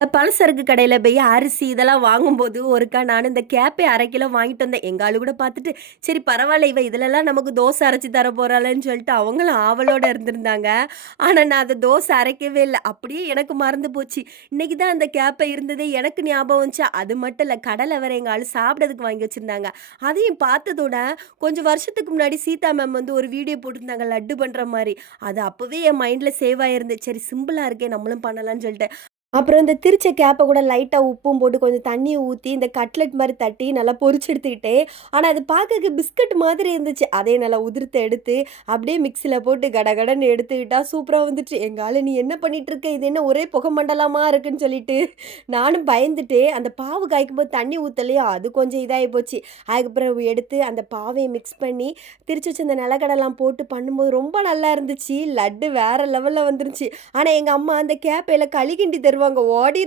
பலசரக்கு கடையில போய் அரிசி இதெல்லாம் வாங்கும்போது ஒருக்கா நான் இந்த கேப்பை 1/2 கிலோ வாங்கிட்டு வந்தேன். எங்க ஆளு கூட பார்த்துட்டு, சரி பரவால்ல இவ இதுலலாம் நமக்கு தோசை அரைச்சு தர போறாளேன்னு சொல்லிட்டு அவங்களும் ஆவலோட இருந்திருந்தாங்க. ஆனா நான் அந்த தோசை அரைக்கவே இல்ல. அப்படியே எனக்கு மறந்து போச்சு. இன்னைக்கு தான் அந்த கேப்பை இருந்ததே எனக்கு ஞாபகம் வந்துச்சு. அது மட்டும் இல்ல கடலை வேற எங்க ஆளு சாப்பிடறதுக்கு வாங்கி வச்சிருந்தாங்க. அதையும் பார்த்ததோட கொஞ்சம் வருஷத்துக்கு முன்னாடி சீதா மேம் வந்து ஒரு வீடியோ போட்டிருந்தாங்க லட்டு பண்ற மாரி. அது அப்பவே என் மைண்ட்ல சேவ் ஆயிருந்து. சரி சிம்பிளா இருக்கே நம்மளும் பண்ணலாம்னு சொல்லிட்டு. அப்புறம் இந்த திரிச்ச கேப்ப கூட லைட்டா உப்பும் போட்டு கொஞ்சம் தண்ணிய ஊத்தி, இந்த கட்லெட் மாரி தட்டி நல்லா பொரிச்சு எடுத்துக்கிட்டேன். ஆனா, அது பாக்கறக்கு பிஸ்கட் மாதிரி இருந்துச்சு. அதையும் நல்லா உதிர்த்து எடுத்து, அப்படியே மிக்ஸில போட்டு கடகடன்னு எடுத்துக்கிட்டா சூப்பரா வந்துச்சு. எங்க ஆளு, "நீ என்ன பண்ணிட்டுருக்க? இது என்ன ஒரே புகை மண்டலமா இருக்குன்னு" சொல்லிட்டு, நானும் பயந்துட்டு, அந்த பாவு காய்க்கும்போது தண்ணி ஊத்தலையா, அது கொஞ்சம் இதாயி போச்சு. அதுக்கப்புறம் எடுத்து அந்த பாவையும் மிக்ஸ் பண்ணி, திரிச்சு வச்ச அந்த நிலக்கடலாம் போட்டு பண்ணும்போது ரொம்ப நல்லா இருந்துச்சு. லட்டு வேற லெவல்ல வந்துருச்சு. ஆனா, எங்க அம்மா அந்த கேப்பையில களி கிண்டி தருவாங்க. ஓடி